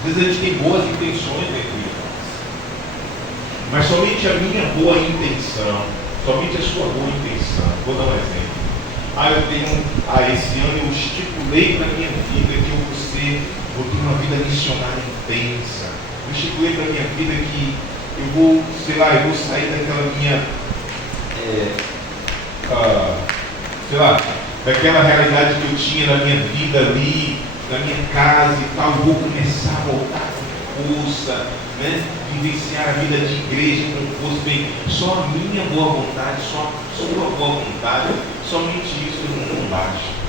Às vezes a gente tem boas intenções dentro de nós, mas somente a minha boa intenção, somente a sua boa intenção. Vou dar um exemplo. Esse ano eu estipulei para a minha vida que vou ter uma vida missionária intensa. Eu estipulei para a minha vida que eu vou sair daquela minha, daquela realidade que eu tinha na minha vida ali, na minha casa e tal. Eu vou começar a voltar com força, né? Vivenciar a vida de igreja com força. Bem, só a minha boa vontade, só a sua boa vontade, somente isso não basta.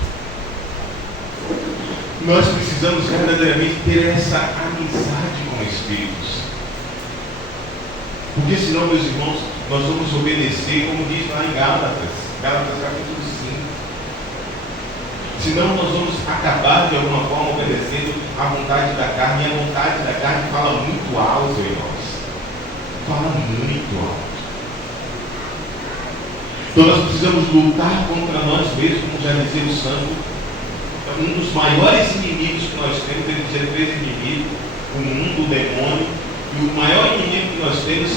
Nós precisamos verdadeiramente ter essa amizade com o Espírito Santo. Porque senão, meus irmãos, nós vamos obedecer, como diz lá em Gálatas capítulo 5. Senão nós vamos acabar de alguma forma obedecendo à vontade da carne. E a vontade da carne fala muito alto, irmãos. Fala muito alto. Então nós precisamos lutar contra nós mesmos, como já dizia o santo. Um dos maiores inimigos que nós temos, ele dizia 3 inimigos, o mundo, o demônio, e o maior inimigo que nós temos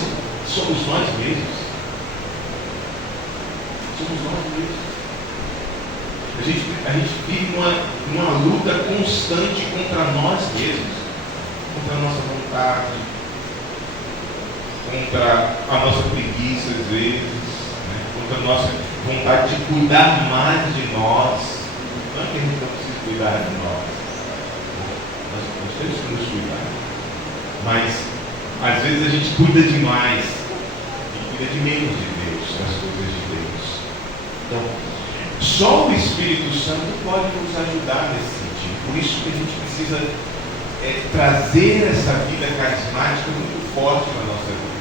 somos nós mesmos. Somos nós mesmos. A gente vive uma luta constante contra nós mesmos, contra a nossa vontade, contra a nossa preguiça às vezes, né? Contra a nossa vontade de cuidar mais de nós. Não é que a gente não precisa cuidar de nós. Nós temos que nos cuidar. Mas, às vezes, a gente cuida demais e cuida de menos de Deus, das coisas de Deus. Então, só o Espírito Santo pode nos ajudar nesse sentido. Por isso que a gente precisa trazer essa vida carismática muito forte na nossa vida.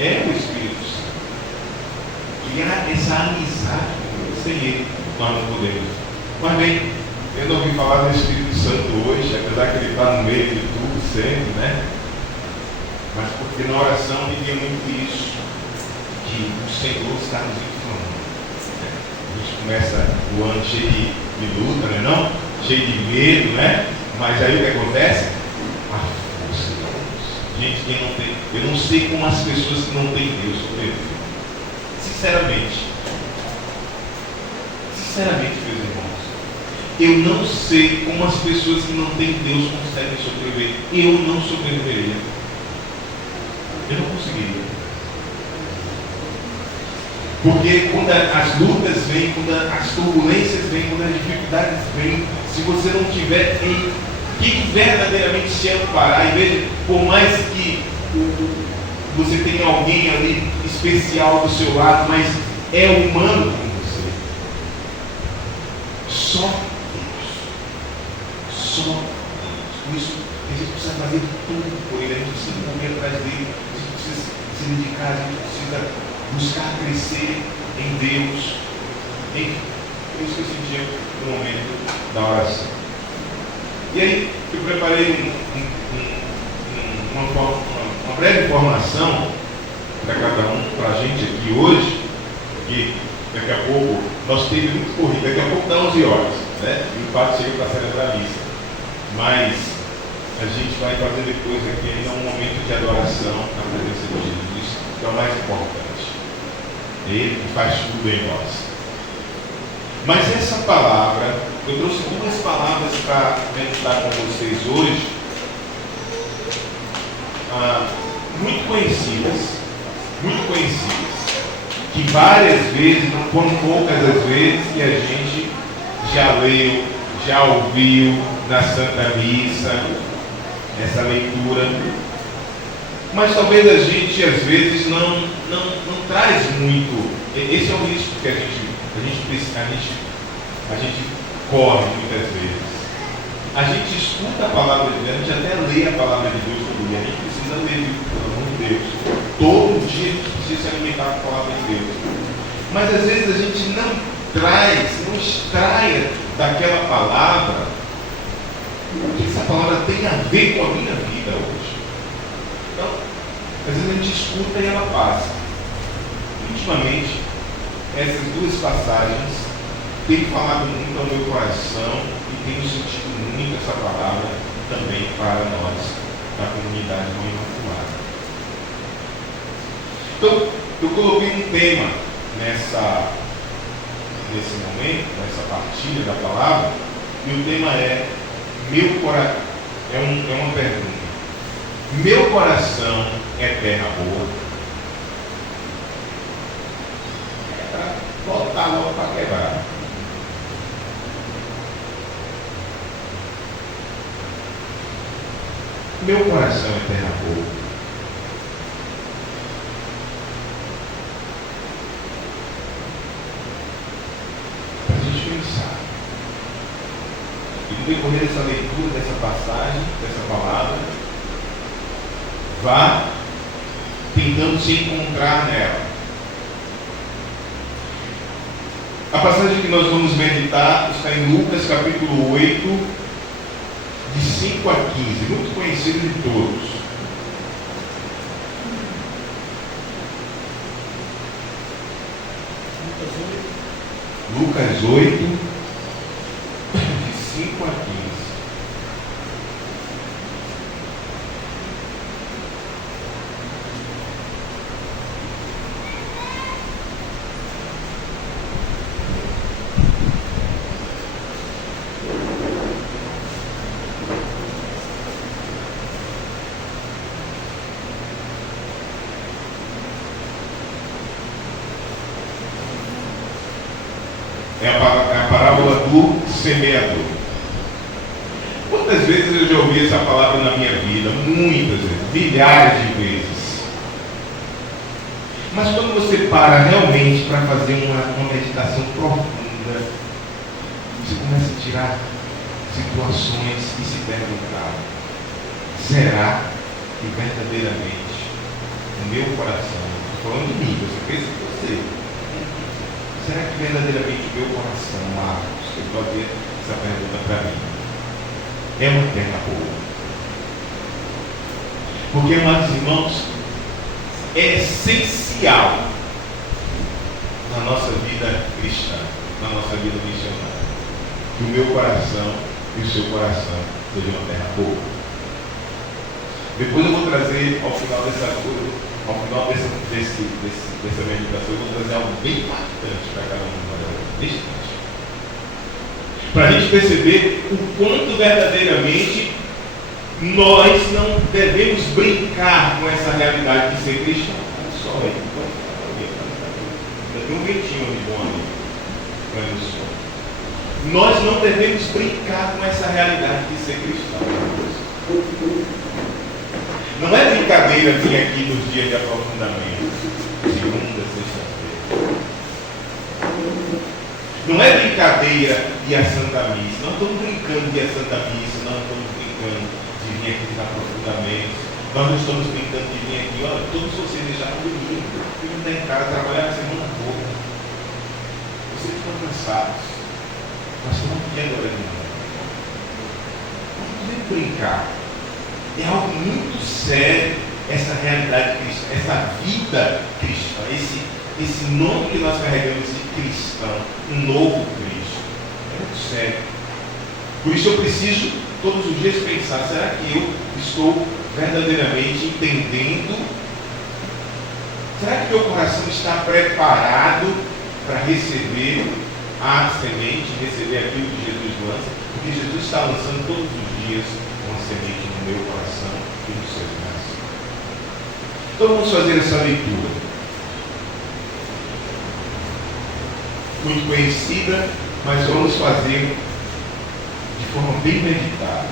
É o Espírito Santo. Criar essa amizade com Deus. Sem ele, nós não podemos. Mas bem, eu não ouvi falar do Espírito Santo hoje, apesar que ele está no meio de tudo sempre, né? Mas porque na oração me deu muito isso, que o Senhor está nos inflamando. A gente começa o ano cheio de luta, né, não? Cheio de medo, né? Mas aí o que acontece? A força de Deus. Gente, quem não tem, eu não sei como as pessoas que não têm Deus sobrevivem. Sinceramente, meus irmãos, eu não sei como as pessoas que não têm Deus conseguem sobreviver. Eu não sobreviveria. Eu não conseguiria. Porque quando as lutas vêm, quando as turbulências vêm, quando as dificuldades vêm, se você não tiver em que verdadeiramente se amparar, e veja, por mais que você tenha alguém ali especial do seu lado, mas é humano com você. Só Deus. Só Deus. Por isso, a gente precisa fazer tudo por Ele, a gente precisa correr atrás dele, a gente precisa se dedicar, a gente precisa buscar crescer em Deus. Por isso que eu senti no momento da oração. E aí, eu preparei uma breve informação para cada um, para a gente aqui hoje, que daqui a pouco, nós temos muito corrido, daqui a pouco dá 11 horas, né? E o padre chega para celebrar a missa. Mas a gente vai fazer depois aqui ainda um momento de adoração na presença de Jesus, que é o mais importante. Ele que faz tudo em nós. Mas essa palavra, eu trouxe 2 palavras para meditar com vocês hoje, muito conhecidas, que várias vezes, não foram poucas as vezes, que a gente já leu, já ouviu na Santa Missa, essa leitura. Mas talvez a gente, às vezes, não traz muito. Esse é o risco que a gente corre muitas vezes. A gente escuta a palavra de Deus, a gente até lê a palavra de Deus todo dia. A gente precisa ler, pelo amor de Deus. Todo dia a gente precisa se alimentar com a palavra de Deus. Mas às vezes a gente não extrai daquela palavra o que essa palavra tem a ver com a minha vida hoje. Então, às vezes a gente escuta e ela passa. Ultimamente, essas 2 passagens têm falado muito ao meu coração e tenho sentido muito essa palavra também para nós, da comunidade não imaculada. Então, eu coloquei um tema nesse momento, nessa partilha da palavra, e o tema é meu coração. É uma pergunta. Meu coração é terra boa? É para botar logo para quebrar. Meu coração é terra boa. Para a gente pensar. E no decorrer dessa leitura, dessa passagem, dessa palavra, vá tentando se encontrar nela. A passagem que nós vamos meditar está em Lucas capítulo 8, de 5 a 15, muito conhecido de todos. Lucas 8, de 5 a 15. É a parábola do semeador. Quantas vezes eu já ouvi essa palavra na minha vida? Muitas vezes, milhares de vezes. Mas quando você para realmente para fazer uma meditação profunda, você começa a tirar situações e se perguntar: será que verdadeiramente o meu coração, estou falando de mim, você pensa em você, será que verdadeiramente o meu coração, Marcos, eu fazer essa pergunta para mim, é uma terra boa? Porque, amados irmãos, é essencial na nossa vida cristã, na nossa vida missionária, que o meu coração e o seu coração sejam uma terra boa. Depois eu vou trazer, ao final dessa meditação, eu vou trazer algo bem impactante para cada um de nós, para a gente perceber o quanto verdadeiramente nós não devemos brincar com essa realidade de ser cristão. Olha só, ainda tem um ventinho de bom ali, olha só. Nós não devemos brincar com essa realidade de ser cristão. Não é brincadeira vir aqui nos dias de aprofundamento, segunda, sexta-feira. Não é brincadeira ir à Santa Missa. Não estamos brincando de ir à Santa Missa, não estamos brincando de vir aqui nos aprofundamentos. Nós não estamos brincando de vir aqui. Olha, todos vocês deixaram domingo, e não tem em casa, trabalhar a semana toda. Vocês estão cansados. Nós estamos pedindo hora de manhã. Não podemos brincar. É algo muito sério essa realidade cristã, essa vida cristã, esse nome que nós carregamos de cristão, um novo Cristo. É muito sério. Por isso eu preciso todos os dias pensar: será que eu estou verdadeiramente entendendo? Será que meu coração está preparado para receber a semente, receber aquilo que Jesus lança? Porque Jesus está lançando todos os dias uma semente no meu coração e no seu coração. Então vamos fazer essa leitura. Muito conhecida, mas vamos fazer de forma bem meditada.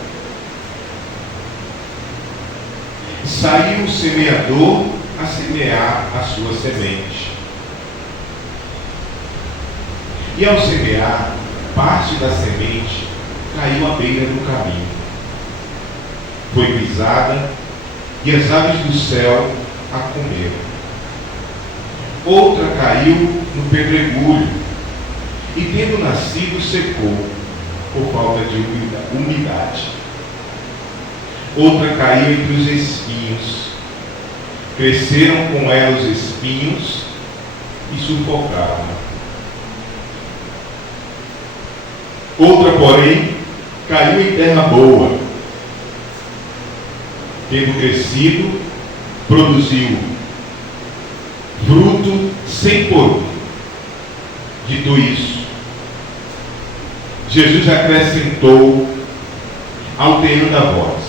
Saiu o semeador a semear a sua semente. E ao semear, parte da semente caiu à beira do caminho. Foi pisada e as aves do céu a comeram. Outra caiu no pedregulho e, tendo nascido, secou por falta de umidade. Outra caiu entre os espinhos. Cresceram com ela os espinhos e sufocaram. Outra, porém, caiu em terra boa tendo crescido, produziu fruto sem corpo. Dito isso, Jesus acrescentou, alterando a voz: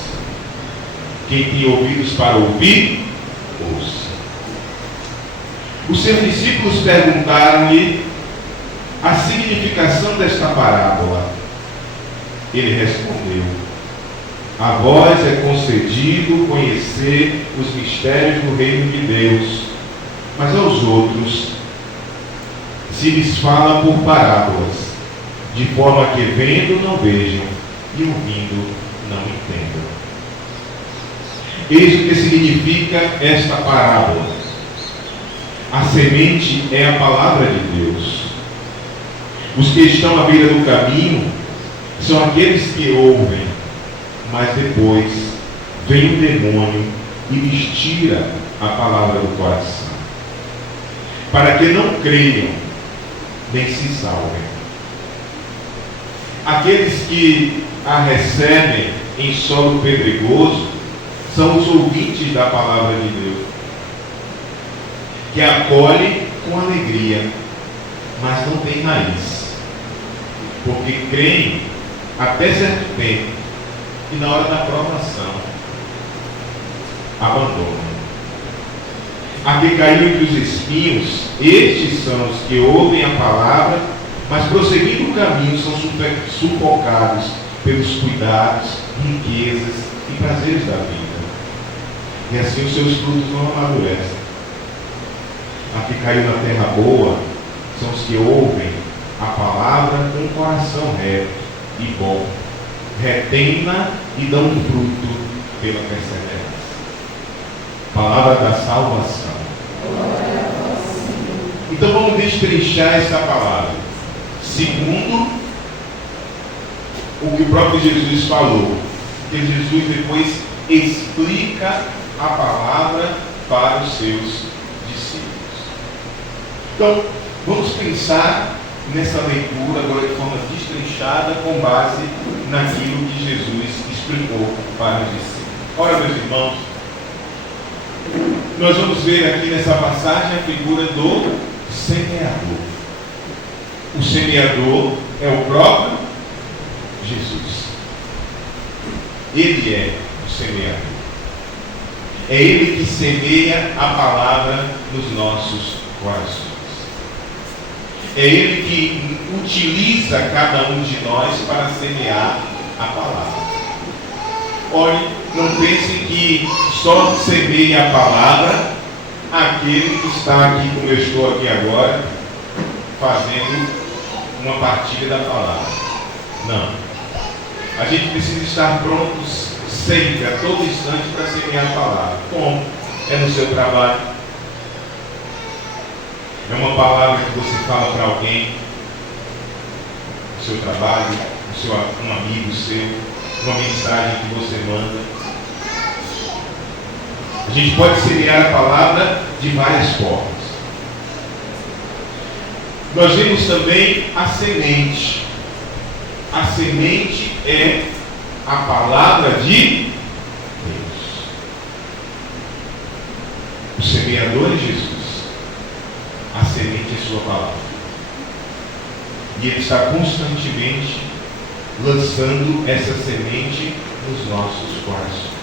quem tem ouvidos para ouvir, ouça. Os seus discípulos perguntaram-lhe a significação desta parábola. Ele respondeu: a vós é concedido conhecer os mistérios do reino de Deus, mas aos outros se lhes fala por parábolas, de forma que vendo não vejam e ouvindo não entendam. Eis o que significa esta parábola. A semente é a palavra de Deus. Os que estão à beira do caminho são aqueles que ouvem, mas depois vem o demônio e lhes tira a palavra do coração, para que não creiam nem se salvem. Aqueles que a recebem em solo pedregoso são os ouvintes da palavra de Deus, que acolhem com alegria, mas não têm raiz, porque creem até certo tempo e na hora da provação abandonam. A que caiu entre os espinhos, estes são os que ouvem a palavra, mas prosseguindo o caminho são sufocados pelos cuidados, riquezas e prazeres da vida, e assim os seus frutos não amadurecem. A que caiu na terra boa são os que ouvem a palavra com o coração reto e bom, retém-na e dão fruto pela perseverança. Palavra da salvação. Então vamos destrinchar essa palavra segundo o que o próprio Jesus falou, que Jesus depois explica a palavra para os seus discípulos. Então vamos pensar nessa leitura agora de forma destrinchada, com base naquilo que Jesus explicou para os discípulos. Ora, meus irmãos, nós vamos ver aqui nessa passagem a figura do semeador. O semeador é o próprio Jesus. Ele é o semeador. É Ele que semeia a palavra nos nossos corações. É Ele que utiliza cada um de nós para semear a palavra. Olhe, não pensem que só semeia a palavra aquele que está aqui, como eu estou aqui agora, fazendo uma partilha da palavra. Não. A gente precisa estar prontos sempre, a todo instante, para semear a palavra. Como? É no seu trabalho. É uma palavra que você fala para alguém no seu trabalho, um amigo seu, uma mensagem que você manda. A gente pode semear a palavra de várias formas. Nós vemos também a semente. A semente é a palavra de Deus. O semeador é Jesus. A semente é sua palavra. E Ele está constantemente lançando essa semente nos nossos corações.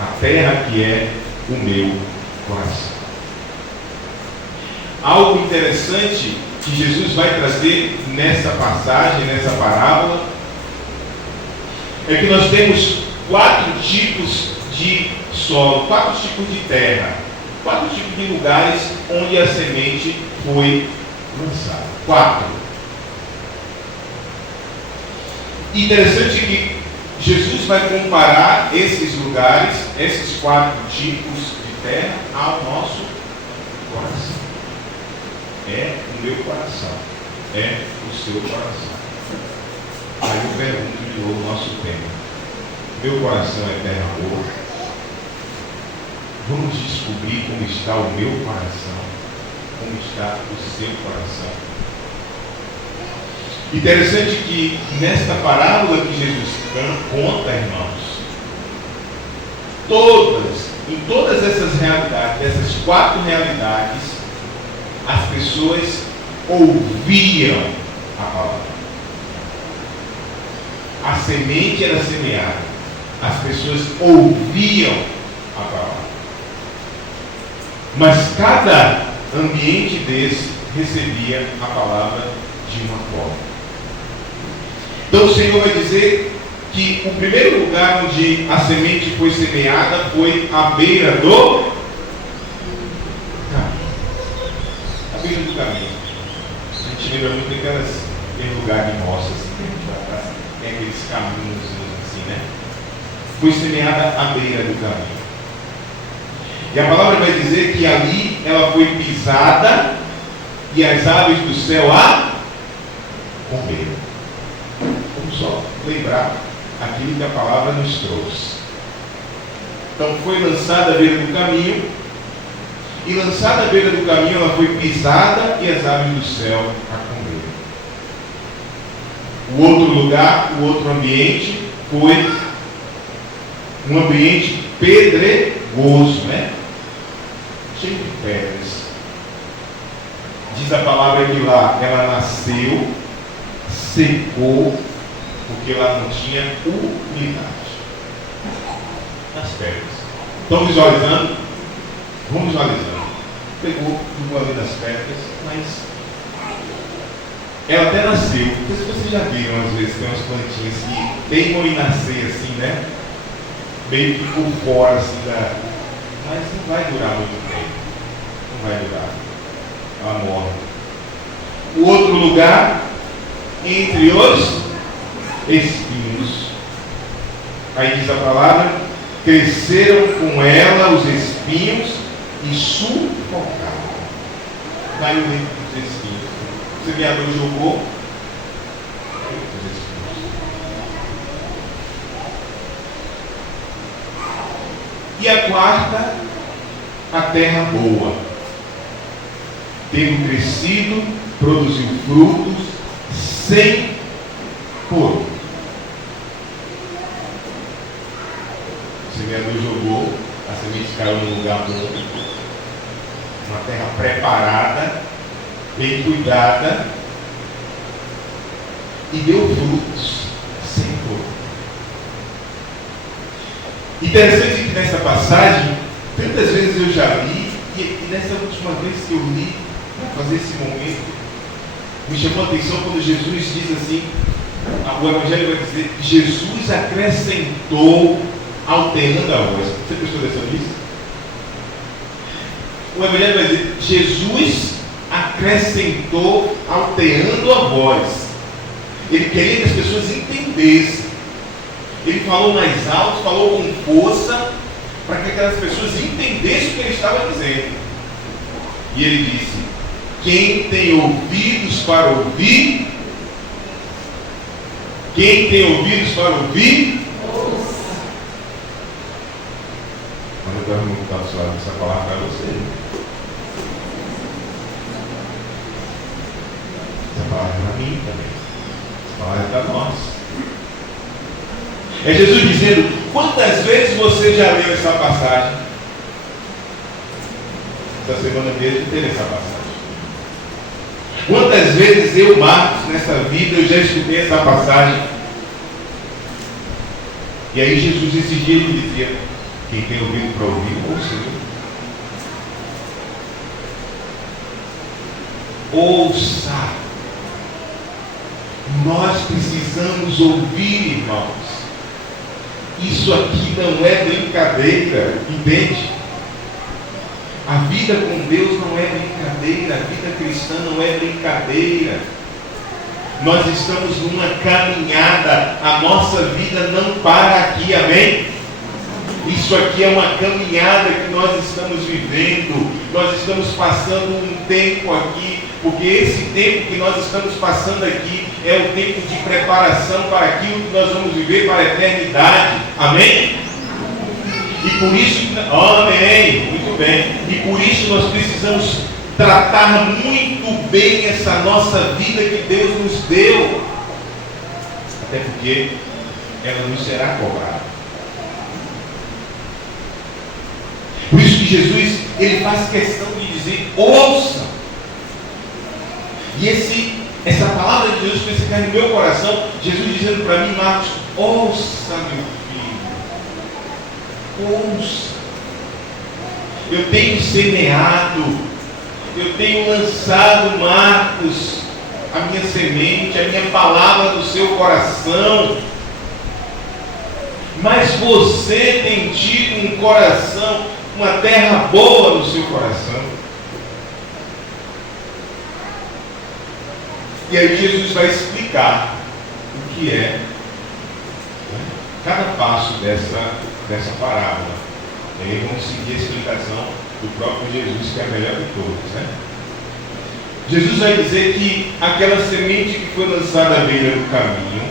A terra que é o meu coração. Algo interessante que Jesus vai trazer nessa passagem, nessa parábola, é que nós temos 4 tipos de solo, 4 tipos de terra, 4 tipos de lugares onde a semente foi lançada. 4. Interessante que Jesus vai comparar esses lugares, esses 4 tipos de terra, ao nosso coração. É o meu coração, é o seu coração. Aí eu pergunto de novo o nosso tema. Meu coração é terra boa? Vamos descobrir como está o meu coração, como está o seu coração. Interessante que nesta parábola que Jesus conta, irmãos, em todas essas realidades, essas 4 realidades, as pessoas ouviam a palavra. A semente era semeada, as pessoas ouviam a palavra. Mas cada ambiente desse recebia a palavra de uma forma. Então o Senhor vai dizer que o primeiro lugar onde a semente foi semeada foi à beira do caminho. À beira do caminho. A gente lembra muito aquele lugar de roça, assim, tem aqueles caminhos assim, né? Foi semeada à beira do caminho. E a palavra vai dizer que ali ela foi pisada e as aves do céu a comeram. Vamos só lembrar aquilo que a palavra nos trouxe. Então foi lançada à beira do caminho, e lançada à beira do caminho ela foi pisada e as aves do céu a comeram. O outro lugar, o outro ambiente foi um ambiente pedregoso, né? Cheio de pedras. Diz a palavra que lá ela nasceu, secou, porque lá não tinha umidade. Nas pedras. Estão visualizando? Vamos visualizando. Pegou, jogou ali nas pedras, mas ela até nasceu. Não sei se vocês já viram, às vezes, tem umas plantinhas que teimam em nascer assim, né? Meio que por fora, assim, mas não vai durar muito tempo. Não vai durar. Ela morre. O outro lugar, entre os espinhos. Aí diz a palavra, cresceram com ela os espinhos e sufocaram. Caiu dentro dos espinhos. O semeador jogou os espinhos. E a quarta, a terra boa. Tendo crescido, produziu frutos sem foro. O semeador jogou, a semente caiu num lugar bom, uma terra preparada, bem cuidada, e deu frutos sem foro. Interessante que nessa passagem, tantas vezes eu já li, e nessa última vez que eu li, para fazer esse momento, me chamou a atenção quando Jesus diz assim, o Evangelho vai dizer que Jesus acrescentou alterando a voz. Você prestou atenção nisso? O Evangelho vai dizer Jesus acrescentou alterando a voz. Ele queria que as pessoas entendessem. Ele falou mais alto, falou com força, para que aquelas pessoas entendessem o que ele estava dizendo. E ele disse, quem tem ouvidos para ouvir, quem tem ouvidos para ouvir, ouça. Mas eu quero muito estar essa palavra para você. Essa palavra é para mim também. Essa palavra é para nós. É Jesus dizendo, quantas vezes você já leu essa passagem? Essa semana mesmo teve essa passagem. Quantas vezes eu, Marcos, nessa vida, eu já escutei essa passagem? E aí Jesus, esses dias, ele dizia, quem tem ouvido para ouvir, ouça. Ouça. Nós precisamos ouvir, irmãos. Isso aqui não é brincadeira, entende? A vida com Deus não é brincadeira, a vida cristã não é brincadeira. Nós estamos numa caminhada, a nossa vida não para aqui, amém? Isso aqui é uma caminhada que nós estamos vivendo, nós estamos passando um tempo aqui, porque esse tempo que nós estamos passando aqui é o tempo de preparação para aquilo que nós vamos viver para a eternidade, amém? E por isso, amém, muito bem, e por isso nós precisamos tratar muito bem essa nossa vida que Deus nos deu, até porque ela nos será cobrada. Jesus, ele faz questão de dizer, ouça. E essa palavra de Jesus precisa cair no meu coração. Jesus dizendo para mim, Marcos, ouça, meu filho. Ouça. Eu tenho semeado, eu tenho lançado, Marcos, a minha semente, a minha palavra do seu coração. Mas você tem tido um coração, uma terra boa no seu coração. E aí Jesus vai explicar o que é cada passo dessa parábola. E aí vamos seguir a explicação do próprio Jesus, que é a melhor de todos, né? Jesus vai dizer que aquela semente que foi lançada à beira do caminho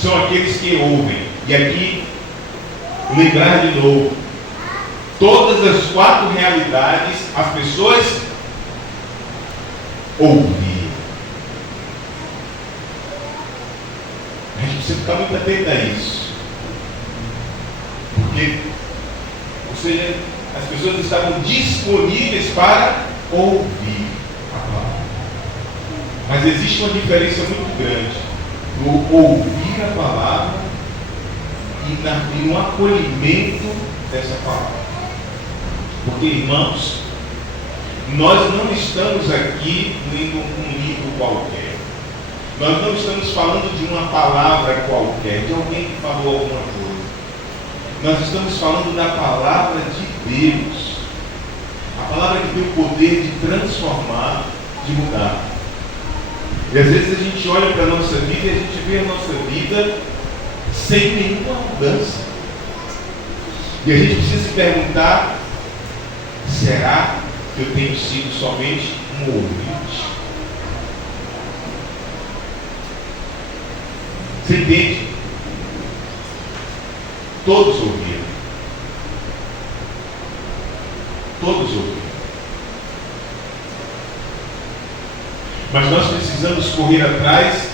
são aqueles que ouvem. E aqui, lembrar de novo, todas as 4 realidades, as pessoas ouviam. A gente precisa ficar muito atento a isso. Porque, ou seja, as pessoas estavam disponíveis para ouvir a palavra. Mas existe uma diferença muito grande no ouvir a palavra e no acolhimento dessa palavra. Porque, irmãos, nós não estamos aqui lendo um livro qualquer. Nós não estamos falando de uma palavra qualquer, de alguém que falou alguma coisa. Nós estamos falando da palavra de Deus. A palavra que tem o poder de transformar, de mudar. E às vezes a gente olha para a nossa vida e a gente vê a nossa vida sem nenhuma mudança. E a gente precisa se perguntar, será que eu tenho sido somente um ouvinte? Você entende? Todos ouviram. Todos ouviram. Mas nós precisamos correr atrás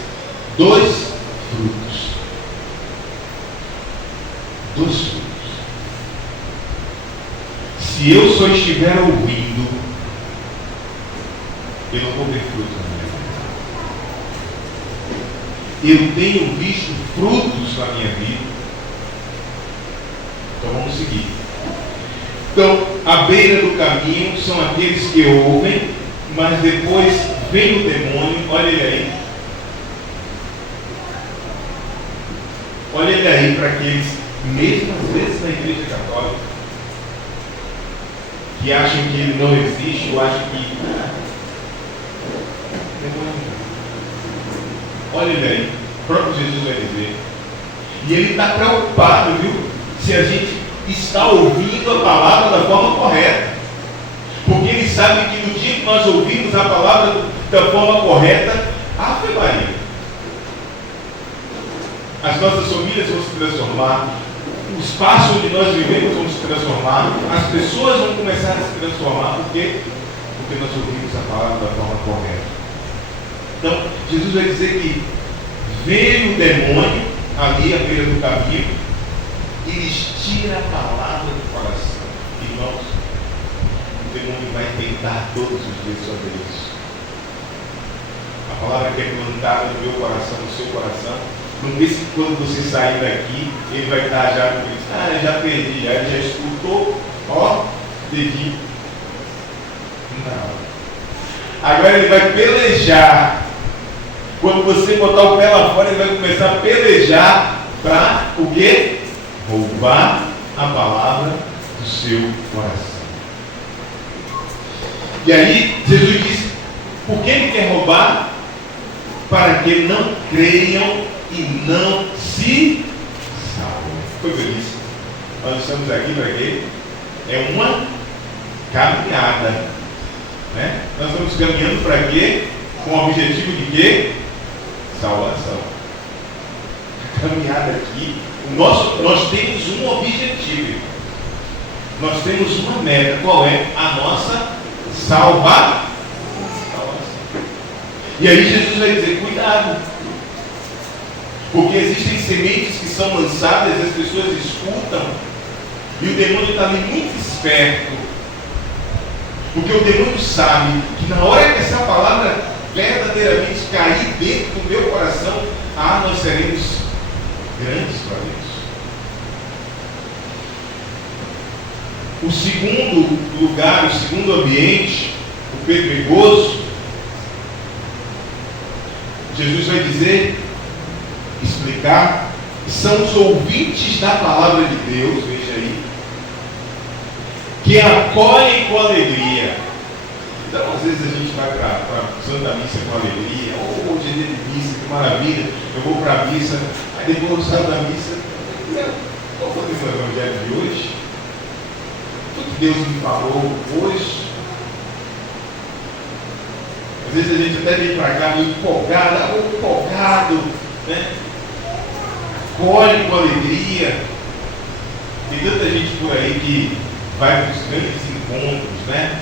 dos frutos. Dos frutos. Se eu só estiver ouvindo, eu não vou ver fruto na minha vida. Eu tenho visto frutos na minha vida. Então vamos seguir. Então, à beira do caminho são aqueles que ouvem, mas depois vem o demônio. Olha ele aí. Olha ele aí para aqueles, mesmo às vezes na igreja católica, que acham que ele não existe, ou acham que olha ele aí, o próprio Jesus vai dizer. E ele está preocupado, viu? Se a gente está ouvindo a palavra da forma correta. Porque ele sabe que no dia que nós ouvimos a palavra da forma correta, Ave Maria, as nossas famílias vão se transformar, o espaço onde nós vivemos vão se transformar, as pessoas vão começar a se transformar. Por quê? Porque nós ouvimos a palavra da forma correta. Então, Jesus vai dizer que veio o demônio ali à beira do caminho e lhes tira a palavra do coração. Irmãos, o demônio vai tentar todos os dias sobre isso. A palavra que é plantada no meu coração, no seu coração, não pense que quando você sair daqui, ele vai estar já com isso. Eu já perdi, ele já escutou, dedinho. Não. Agora ele vai pelejar. Quando você botar o pé lá fora, ele vai começar a pelejar para o quê? Roubar a palavra do seu coração. E aí, Jesus diz, por que ele quer roubar? Para que não creiam e não se salvem. Foi belíssimo. Nós estamos aqui para quê? É uma caminhada. Né? Nós estamos caminhando para quê? Com o objetivo de quê? Salvação. A caminhada aqui, nós temos um objetivo. Nós temos uma meta. Qual é? A nossa salvação. E aí Jesus vai dizer, cuidado. Porque existem sementes que são lançadas, as pessoas escutam, e o demônio está ali muito esperto esperto. Porque o demônio sabe que na hora que essa palavra verdadeiramente cair dentro do meu coração, nós seremos grandes para Deus. O segundo lugar, o segundo ambiente, o pedregoso, Jesus vai dizer, explicar, são os ouvintes da palavra de Deus, veja aí, que acolhem com alegria. Então, às vezes a gente vai para Santa Missa com alegria, hoje é dia de missa, que maravilha, eu vou para a missa, aí depois eu saio da missa, vou fazer o evangelho de hoje, tudo que Deus me falou hoje. Às vezes a gente até vem para cá meio empolgado, né? Acolhe com alegria. Tem tanta gente por aí que vai para os grandes encontros, né?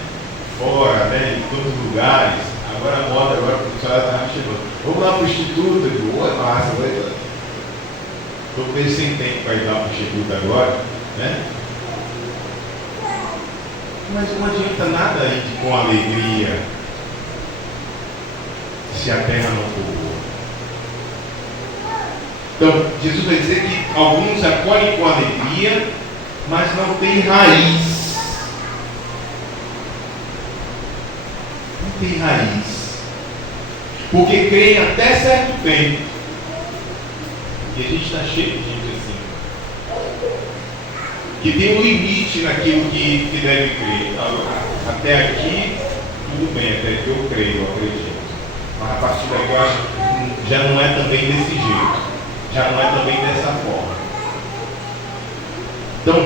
Fora, né? Em todos os lugares. Agora a moda, agora o funcionário está me chamando. Vamos lá para o Instituto. Eu digo, é massa, vai lá. Estou meio sem tempo para ir lá para o Instituto agora, né? Mas não adianta nada ir com alegria se a terra não for boa. Então, Jesus vai dizer que alguns acolhem com alegria, mas não tem raiz. Não tem raiz. Porque creem até certo tempo. E a gente está cheio de gente assim, que tem um limite naquilo que deve crer. Até aqui, tudo bem, até aqui eu creio, eu acredito. Mas a partir daqui eu acho que já não é também desse jeito. Já não é também dessa forma. Então,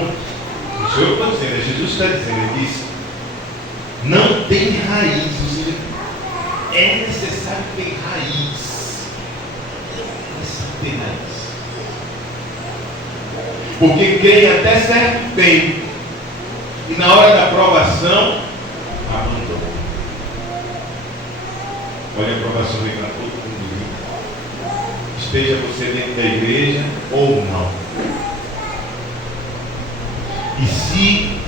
isso eu estou dizendo, Jesus está dizendo, ele diz, não tem raiz, ou seja, é necessário ter raiz. É necessário ter raiz. Porque creem até certo tempo, e na hora da aprovação, abandonam. Olha, a aprovação vem para todo mundo. Esteja você dentro da igreja ou não. E se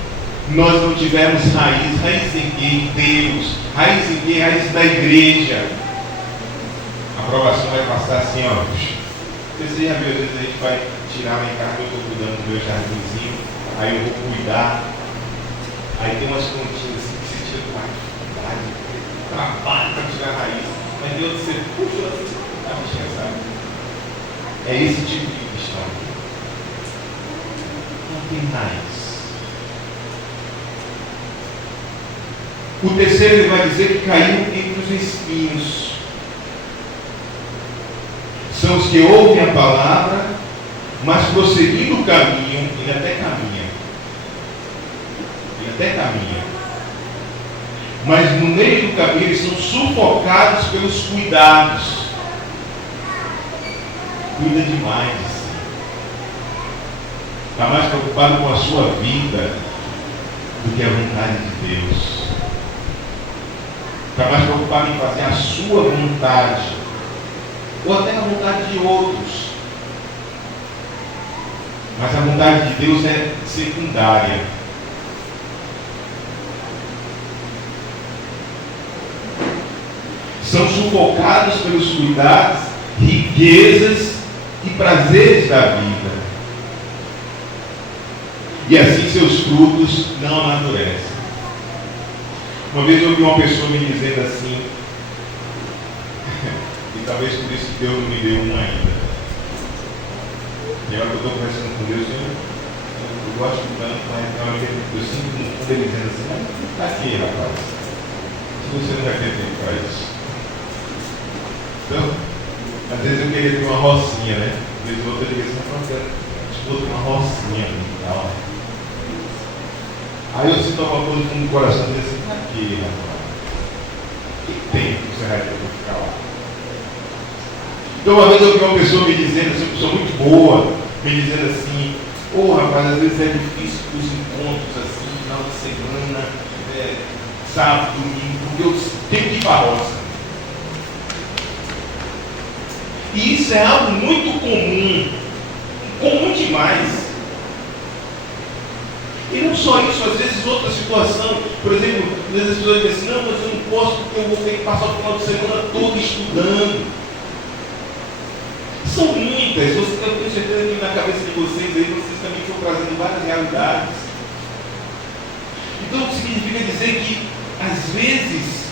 nós não tivermos raiz em que? Em Deus, raiz em que? Raiz da igreja. A aprovação vai passar assim, ó. Você já viu, às vezes a gente vai tirar lá em casa, eu estou cuidando do meu jardinzinho, aí eu vou cuidar, aí tem umas pontinhas assim que você tira com mais dificuldade, trabalho para tirar a raiz, mas Deus você puxa assim, a bichinha sabe. É esse tipo de questão. Não tem raiz. O terceiro ele vai dizer que caiu entre os espinhos. São os que ouvem a palavra, mas prosseguindo o caminho, ele até caminha. Ele até caminha. Mas no meio do caminho eles são sufocados pelos cuidados. Cuida demais. Está mais preocupado com a sua vida do que a vontade de Deus. Está mais preocupado em fazer a sua vontade, ou até a vontade de outros. Mas a vontade de Deus é secundária. São sufocados pelos cuidados, riquezas e prazeres da vida. E assim seus frutos não amadurecem. Uma vez eu ouvi uma pessoa me dizendo assim, e talvez por isso que Deus não me deu um ainda. E agora que eu estou conversando com Deus, eu gosto tanto, mas eu sinto no fundo ele dizendo assim, mas está aqui, rapaz. Se você não vai ter tempo para isso. Então, às vezes eu queria ter uma rocinha, né? Às vezes o outro diz assim, eu quero uma rocinha e tal. Aí eu sinto uma coisa no fundo do coração e diz assim, está aqui, rapaz. Que tempo você vai ter para ficar lá? Então uma vez eu vi uma pessoa me dizendo, uma pessoa muito boa, me dizendo assim, rapaz, às vezes é difícil os encontros assim, final de semana, sábado, domingo, porque eu tenho que ir para a roça. E isso é algo muito comum demais. E não só isso, às vezes outra situação, por exemplo, às vezes as pessoas dizem assim, não, mas eu não posso porque eu vou ter que passar o final de semana todo estudando. São muitas, eu tenho certeza que na cabeça de vocês aí, vocês também estão trazendo várias realidades. Então significa dizer que, às vezes,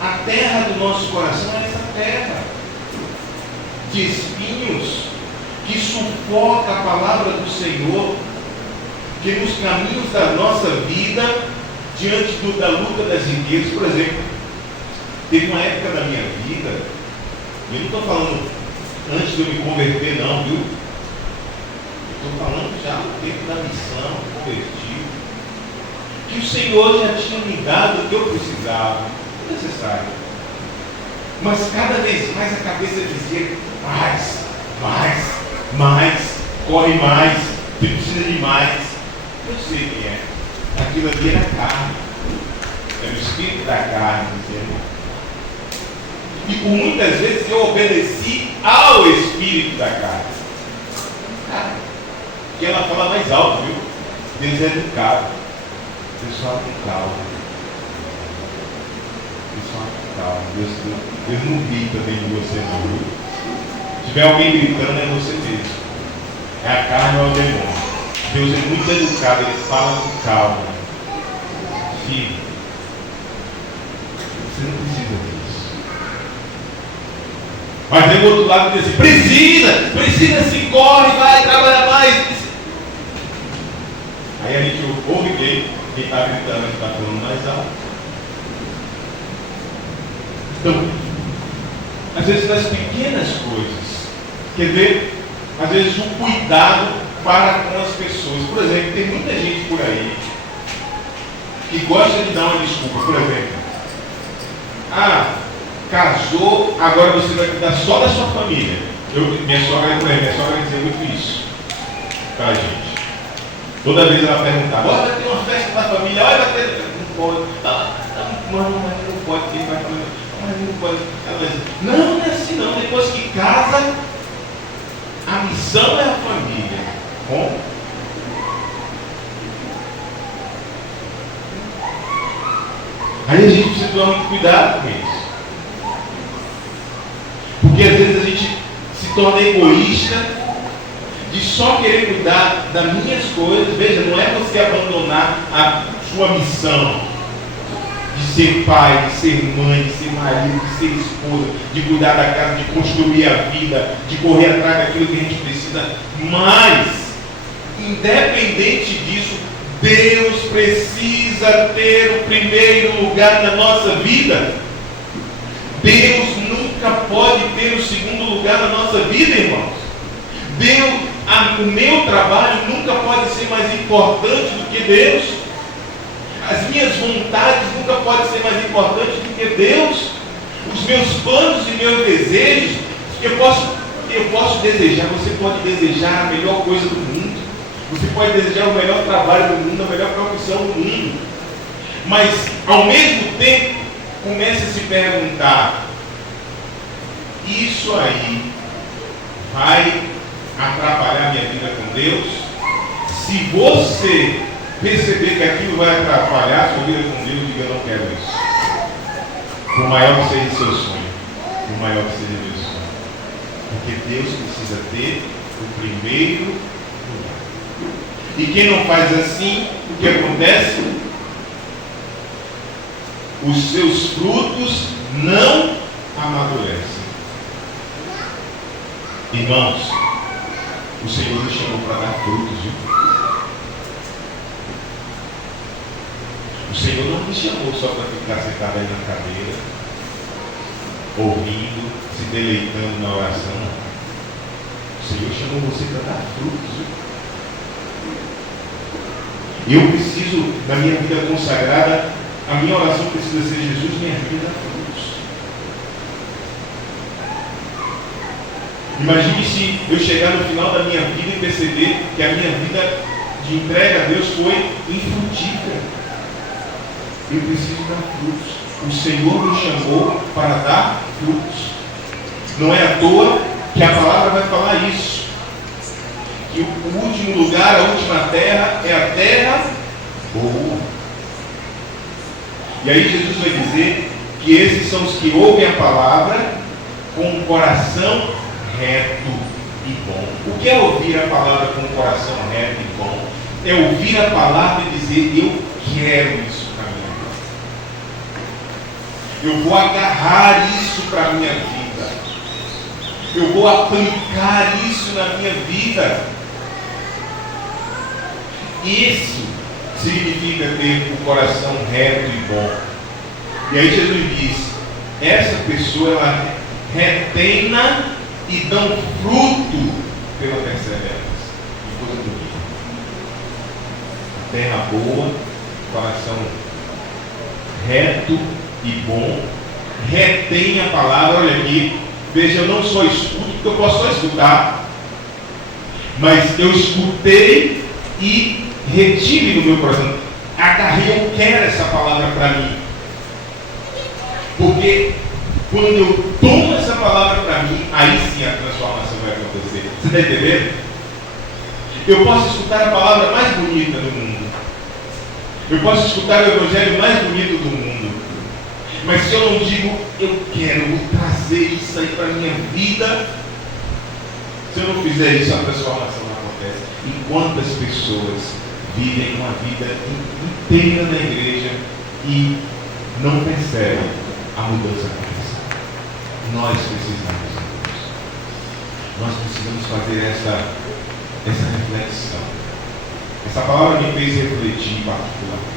a terra do nosso coração é essa terra de espinhos, que sufoca a palavra do Senhor, que nos caminhos da nossa vida, diante da luta das riquezas, por exemplo, teve uma época da minha vida, eu não estou falando antes de eu me converter não, viu? Eu estou falando já no tempo da missão, convertido, que o Senhor já tinha me dado o que eu precisava, necessário. Mas cada vez mais a cabeça dizia, mais, corre mais, você precisa de mais. Eu sei quem é. Aquilo ali era carne. Era o espírito da carne dizendo. E por muitas vezes eu obedeci ao espírito da carne. Que ela fala mais alto, viu? Deus é educado. Pessoal com calma. Pessoal com calma. Deus não grita dentro de você não, viu? Se tiver alguém gritando, é você mesmo. É a carne ou é o demônio. Deus é muito educado, Ele fala com calma. Filho, você não precisa disso. Mas tem o outro lado que diz assim, precisa sim, corre, vai, trabalha mais. Aí a gente ouve quem está gritando, está falando mais alto. Então, às vezes nas pequenas coisas, quer ver? Às vezes o cuidado para com as pessoas. Por exemplo, tem muita gente por aí que gosta de dar uma desculpa. Por exemplo, casou, agora você vai cuidar só da sua família. Minha sogra dizia muito isso para a gente. Toda vez ela perguntava, olha, vai ter uma festa da família, olha, vai ter. Não pode. Mas não pode, quem vai fazer? Mas não pode. Ela diz, não é assim não. Depois que casa, a missão é a família. Bom? Aí a gente precisa tomar muito cuidado com isso. Porque às vezes a gente se torna egoísta de só querer cuidar das minhas coisas. Veja, não é você abandonar a sua missão de ser pai, de ser mãe, de ser marido, de ser esposa, de cuidar da casa, de construir a vida, de correr atrás daquilo que a gente precisa. Mas, independente disso, Deus precisa ter o primeiro lugar na nossa vida. Deus nunca pode ter o segundo lugar na nossa vida, irmãos. O meu trabalho nunca pode ser mais importante do que Deus. As minhas vontades nunca podem ser mais importantes do que Deus. Os meus planos e meus desejos, eu posso desejar, você pode desejar a melhor coisa do mundo. Você pode desejar o melhor trabalho do mundo, a melhor profissão do mundo. Mas, ao mesmo tempo, comece a se perguntar, isso aí vai atrapalhar minha vida com Deus? Se você perceber que aquilo vai atrapalhar a sua vida com Deus, diga, eu não quero isso. Por maior que seja o seu sonho, por maior que seja o meu sonho. Porque Deus precisa ter o primeiro lugar. E quem não faz assim, o que acontece? Os seus frutos não amadurecem. Irmãos, o Senhor nos chamou para dar frutos, viu? O Senhor não nos chamou só para ficar sentado aí na cadeira, ouvindo, se deleitando na oração. O Senhor chamou você para dar frutos, viu? Eu preciso, na minha vida consagrada, a minha oração precisa ser: Jesus, minha vida dá frutos. Imagine se eu chegar no final da minha vida e perceber que a minha vida de entrega a Deus foi infrutífera. Eu preciso dar frutos. O Senhor nos chamou para dar frutos. Não é à toa que a palavra vai falar isso. Que o último lugar, a última terra, é a terra boa. E aí Jesus vai dizer que esses são os que ouvem a palavra com um coração reto e bom. O que é ouvir a palavra com um coração reto e bom? É ouvir a palavra e dizer: eu quero isso para a minha vida. Eu vou agarrar isso para a minha vida. Eu vou aplicar isso na minha vida. Isso significa ter o coração reto e bom. E aí Jesus diz: essa pessoa, ela retém-na e dão fruto pela perseverança. Que coisa bonita. Terra boa, coração reto e bom, retém a palavra. Olha aqui, veja, eu não só escuto, porque eu posso só escutar, mas eu escutei e retive no meu coração. Agarrei, eu quero essa palavra para mim, porque quando eu tomo essa palavra para mim, aí sim a transformação vai acontecer. Você está entendendo? Eu posso escutar a palavra mais bonita do mundo, eu posso escutar o evangelho mais bonito do mundo, mas se eu não digo: eu quero trazer isso aí para a minha vida, se eu não fizer isso, a transformação não acontece. E quantas pessoas vivem uma vida inteira na igreja e não percebem a mudança acontecer? Nós precisamos disso. Nós precisamos fazer essa reflexão. Essa palavra me fez refletir particularmente.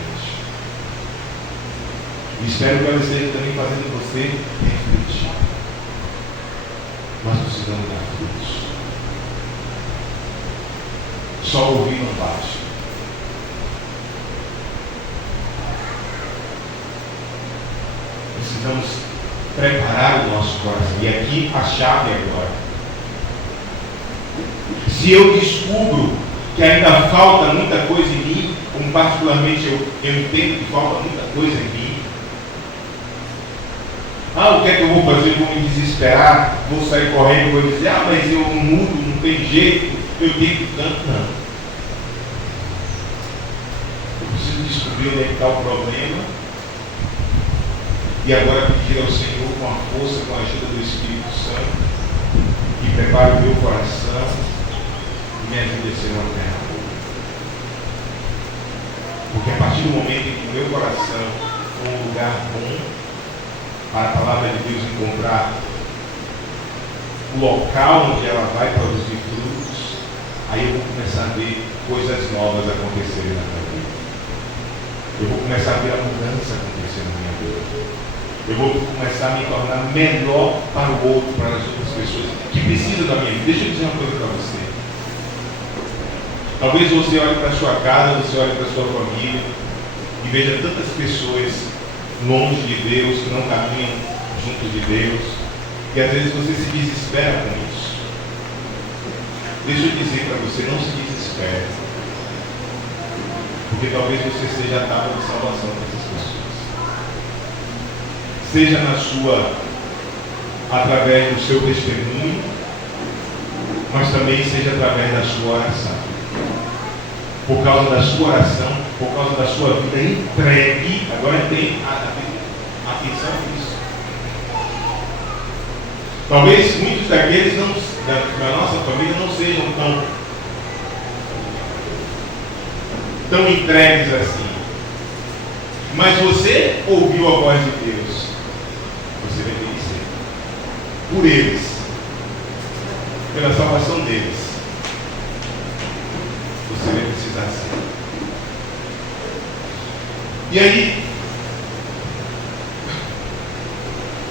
E espero que ela esteja também fazendo você refletir. Nós precisamos dar frutos. Só ouvir não basta. Precisamos preparar o nosso coração. E aqui a chave agora. Se eu descubro que ainda falta muita coisa em mim, como particularmente eu entendo que falta muita coisa em mim, o que é que eu vou fazer? Eu vou me desesperar, vou sair correndo, vou dizer: mas eu não mudo, não tem jeito, eu tenho que tanto. Não. Eu preciso descobrir onde é que está o problema e agora pedir ao Senhor, com a força, com a ajuda do Espírito Santo, que prepare o meu coração e me ajude a ser uma terra boa. Porque a partir do momento em que o meu coração for um lugar bom para a palavra de Deus encontrar o local onde ela vai produzir frutos, aí eu vou começar a ver coisas novas acontecerem na minha vida. Eu vou começar a ver a mudança acontecer na minha vida. Eu vou começar a me tornar melhor para o outro, para as outras pessoas que precisam da minha vida. Deixa eu dizer uma coisa para você. Talvez você olhe para a sua casa, você olhe para a sua família e veja tantas pessoas longe de Deus, que não caminham junto de Deus, e às vezes você se desespera com isso. Deixa eu dizer para você: não se desespere, porque talvez você seja a tábua de salvação dessas pessoas. Seja através do seu testemunho, mas também seja através da sua oração. Por causa da sua oração, por causa da sua vida entregue, agora tem atenção nisso. Talvez muitos daqueles da nossa família não sejam tão entregues assim. Mas você ouviu a voz de Deus, você vai ter que ser por eles, pela salvação deles. Você vai precisar ser. E aí,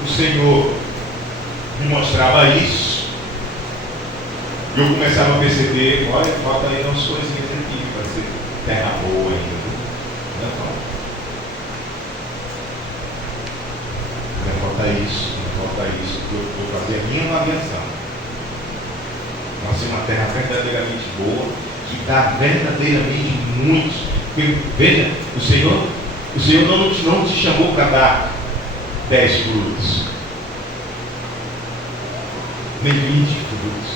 o Senhor me mostrava isso, e eu começava a perceber: olha, falta aí umas coisinhas aqui para ser terra boa ainda. Não falta isso, não falta isso. Eu vou fazer a minha avaliação. Vai ser uma terra verdadeiramente boa, que dá verdadeiramente muito. Veja, o Senhor não te chamou para dar 10 frutos, nem 20 frutos.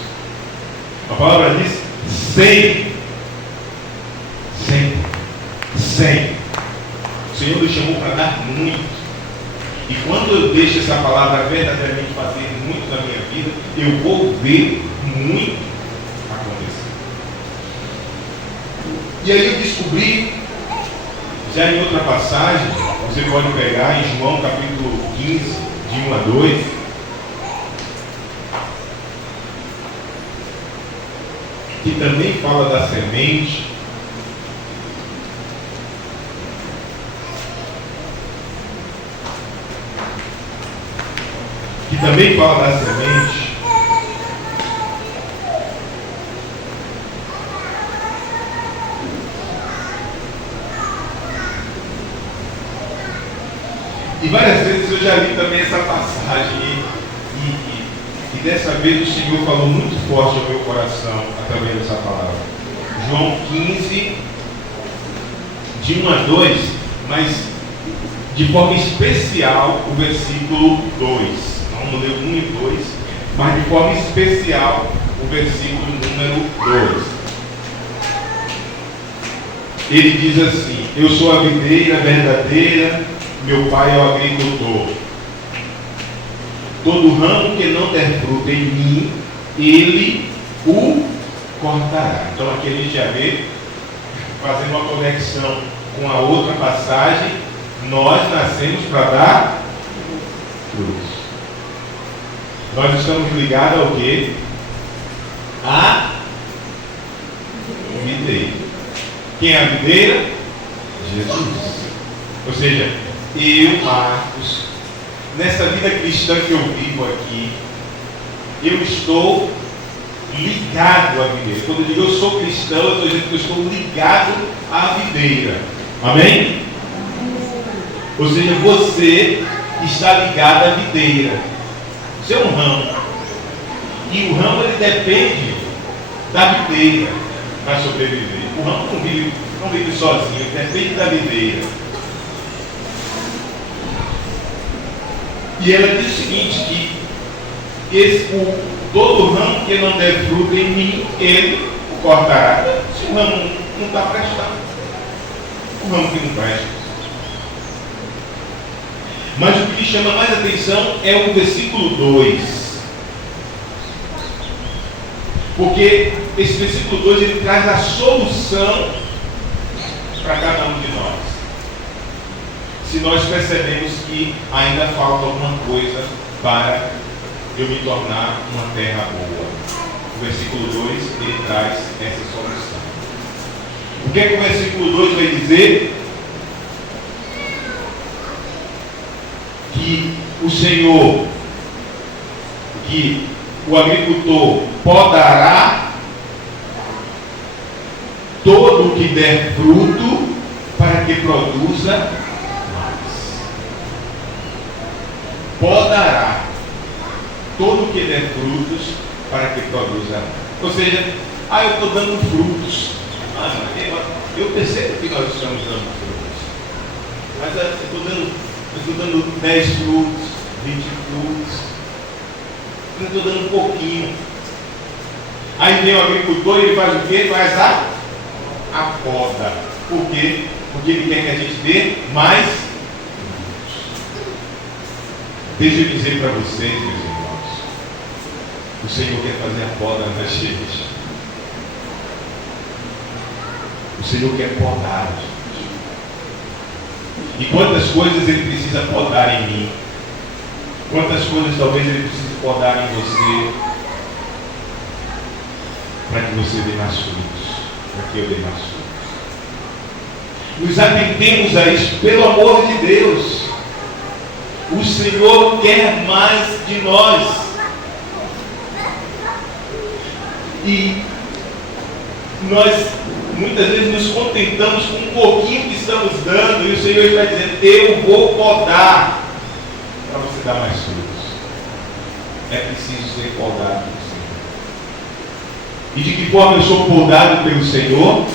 A palavra diz 100, 100. O Senhor nos chamou para dar muito. E quando eu deixo essa palavra verdadeiramente fazer muito na minha vida, eu vou ver muito acontecer. E aí eu descobri, já em outra passagem, você pode pegar em João capítulo 15, de 1 a 2, que também fala da semente. Que também fala da semente. E várias vezes eu já li também essa passagem e dessa vez o Senhor falou muito forte ao meu coração através dessa palavra. João 15, de 1 a 2, mas de forma especial o versículo 2. Vamos ler 1 e 2, mas de forma especial o versículo número 2. Ele diz assim: eu sou a videira verdadeira, meu pai é o agricultor. Todo ramo que não der fruto em mim, ele o cortará. Então aqui a gente já vê, fazendo uma conexão com a outra passagem, nós nascemos para dar frutos. Nós estamos ligados ao quê? A videira. Quem é a videira? Jesus. Ou seja, eu, Marcos, nessa vida cristã que eu vivo aqui, eu estou ligado à videira. Quando eu digo eu sou cristão, eu estou dizendo que eu estou ligado à videira. Amém? Ou seja, você está ligado à videira. Você é um ramo. E o ramo ele depende da videira para sobreviver. O ramo não vive sozinho, ele depende da videira. E ela diz o seguinte, que todo ramo que não der fruto em mim, ele o cortará. Se o ramo não está prestando, o ramo que não presta. Mas o que chama mais atenção é o versículo 2. Porque esse versículo 2 ele traz a solução para cada um de nós. Se nós percebemos que ainda falta alguma coisa para eu me tornar uma terra boa. O versículo 2 ele traz essa solução. O que é que o versículo 2 vai dizer? Que o Senhor, que o agricultor podará todo o que der fruto para que produza mais. Podará todo o que der frutos para que produza mais. Ou seja, eu estou dando frutos. Eu percebo que nós estamos dando frutos. Mas eu estou dando 10 frutos, 20 frutos. Eu estou dando um pouquinho. Aí vem o agricultor e ele faz o quê? Faz a poda. Por quê? Porque ele quer que a gente dê mais frutos. Deixa eu dizer para vocês, meus irmãos, o Senhor quer fazer a poda na gente. O Senhor quer podar a gente. E quantas coisas Ele precisa podar em mim? Quantas coisas talvez Ele precise podar em você? Para que você dê mais frutos. Para que eu dê mais frutos. Nos atentemos a isso, pelo amor de Deus. O Senhor quer mais de nós. E nós muitas vezes nos contentamos com um pouquinho que estamos dando, e o Senhor está dizendo: eu vou podar para você dar mais frutos. É preciso ser podado pelo Senhor. E de que forma eu sou podado pelo Senhor?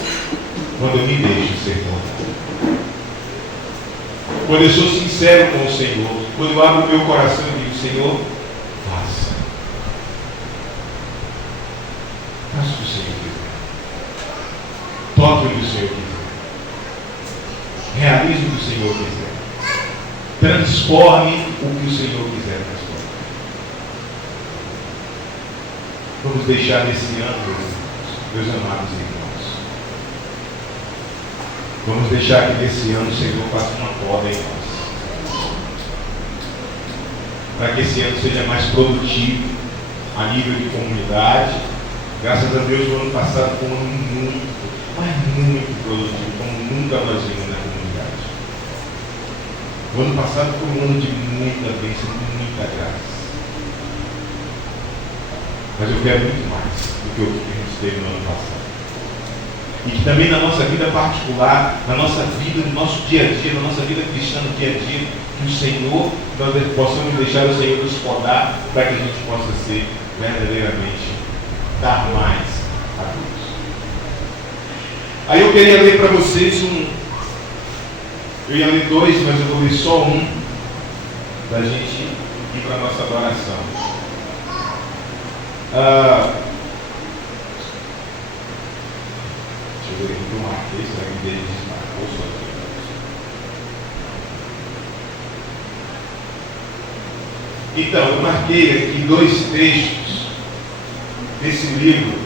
Quando eu me deixo ser podado. Quando eu sou sincero com o Senhor. Quando eu abro o meu coração e digo: Senhor, faça. Faça o que o Senhor quiser. Toque onde o Senhor quiser. Realize o que o Senhor quiser. Transforme o que o Senhor quiser transformar. Vamos deixar nesse ano, meus amados irmãos. Vamos deixar que nesse ano o Senhor faça uma poda em nós. Para que esse ano seja mais produtivo a nível de comunidade. Graças a Deus, o ano passado foi um ano muito, mas muito produtivo, como nunca nós vimos na comunidade. O ano passado foi um ano de muita bênção, de muita graça. Mas eu quero muito mais do que o que a gente teve no ano passado. E que também na nossa vida particular, na nossa vida, no nosso dia a dia, na nossa vida cristã no dia a dia, que o Senhor, nós possamos deixar o Senhor nos podar para que a gente possa ser verdadeiramente, dar mais a Deus. Aí eu queria ler para vocês eu ia ler dois, mas eu vou ler só um, da gente ir para a nossa adoração. Deixa eu ver aqui que eu marquei, será que ele desmarcou só aqui? Então, eu marquei aqui dois textos desse livro